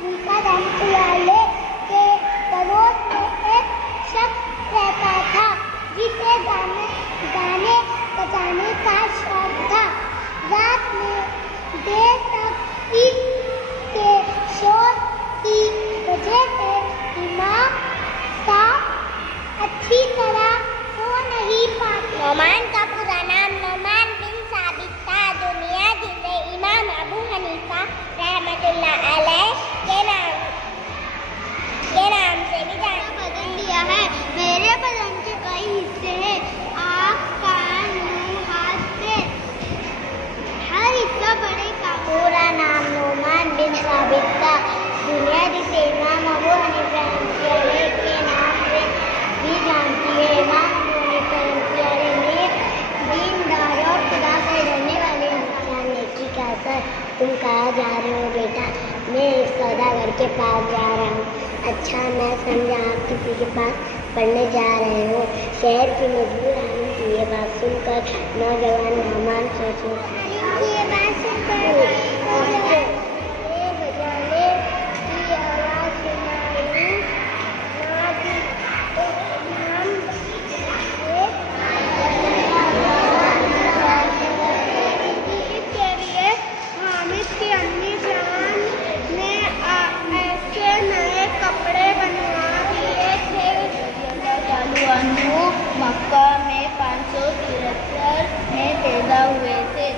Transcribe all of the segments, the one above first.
खलीफा रहमतुल्लाह के पड़ोस में एक शख्स रहता था जिसे गाने बजाने का शौक था। रात में देर तक ईद के शोर की वजह से इमाम साहब अच्छी तरह सो नहीं पाते। नोमान का पूरा नाम नोमान बिन साबित था। दुनिया जिसे इमाम अबू हनीफा रहमतुल्लाह अलैह के नाम से भी बदल दिया है। मेरे बदन के कई हिस्से हैं, आँख, कान, मुँह, हाथ, पैर, हर हिस्सा बड़े का। पूरा नाम नोमान बिन साबित था। दुनिया जिसे इमाम अबू हनीफा के नाम से भी जानती है। इमाम अबू हनीफा ने दीनदार और खुदा से डरने वाले इंसान नेकी का असर। तुम कहाँ जा रहे हो बेटा? मैं इस सौदागर के पास जा रहा हूँ। अच्छा, मैं समझा आप किसी के पास पढ़ने जा रहे हो। शहर की मजबूर आदमी की ये बात सुनकर नौजवान नोमान सोचो ये बात सुनकर मक्का में 573 में पैदा हुए थे।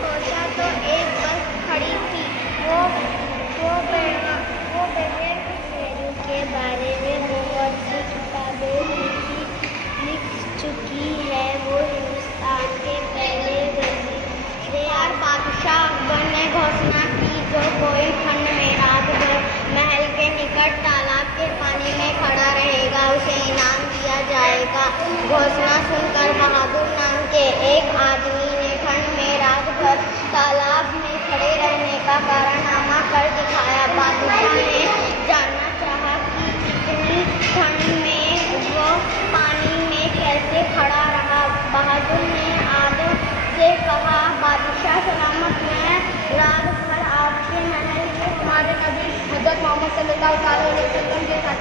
सोचा तो एक बस खड़ी थी। वो बहन के बारे में बहुत सी किताबें लिख चुकी है। वो हिंदुस्तान के पहले वज़ीर और बादशाह अकबर ने घोषणा की जो कोई ठंड में रात भर महल के निकट तालाब के पानी में खड़ा रहेगा उसे इनाम दिया जाएगा। घोषणा सुनकर बहादुर नाम के एक आदमी ने ठंड में रात भर तालाब में खड़े रहने का कारनामा कर दिखाया। बादशाह ने जानना चाहा कि इतनी ठंड में वो पानी में कैसे खड़ा रहा। बहादुर ने आदम से कहा, बादशाह सलामत, मैं रात भर आपके महल में हमारे नबी हज़रत मोहम्मद सल्लल्लाहु अलैहि वसल्लम के साथ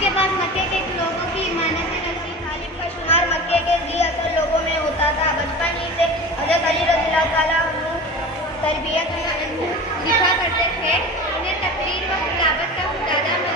के पास मक्के के लोगों की इमानत नसीब तालिब का शुमार मक्के के जी असर लोगों में होता था। बचपन ही से हज़रत अली रज़ियल्लाहु तआला अन्हु तरबियत लिखा करते थे। उन्हें तकरीर व किताबत का ज़्यादा